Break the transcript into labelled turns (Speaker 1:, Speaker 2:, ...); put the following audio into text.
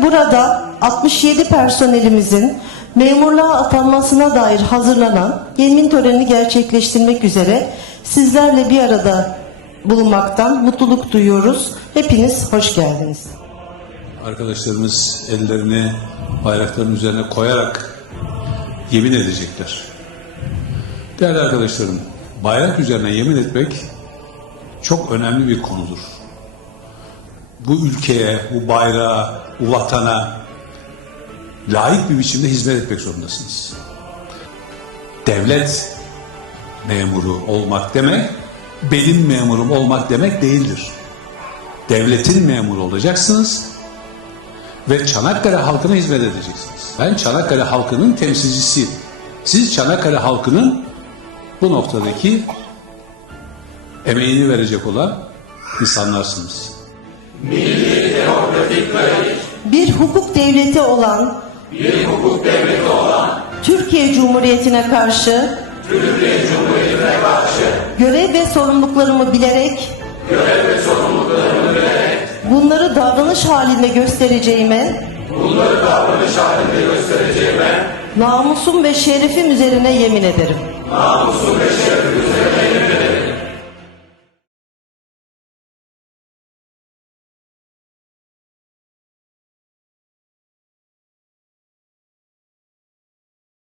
Speaker 1: burada 67 personelimizin memurluğa atanmasına dair hazırlanan yemin törenini gerçekleştirmek üzere sizlerle bir arada bulunmaktan mutluluk duyuyoruz. Hepiniz hoş geldiniz.
Speaker 2: Arkadaşlarımız ellerini bayrakların üzerine koyarak yemin edecekler. Değerli arkadaşlarım, bayrak üzerine yemin etmek çok önemli bir konudur. Bu ülkeye, bu bayrağa, bu vatana layık bir biçimde hizmet etmek zorundasınız. Devlet memuru olmak demek, benim memurum olmak demek değildir. Devletin memuru olacaksınız ve Çanakkale halkına hizmet edeceksiniz. Ben Çanakkale halkının temsilcisiyim. Siz Çanakkale halkının bu noktadaki emeğini verecek olan insanlarsınız.
Speaker 3: Milli demokratik barış,
Speaker 1: Bir hukuk devleti olan Türkiye Cumhuriyeti'ne karşı görev ve sorumluluklarımı bilerek bunları davranış halinde göstereceğime namusum ve şerefim üzerine yemin ederim.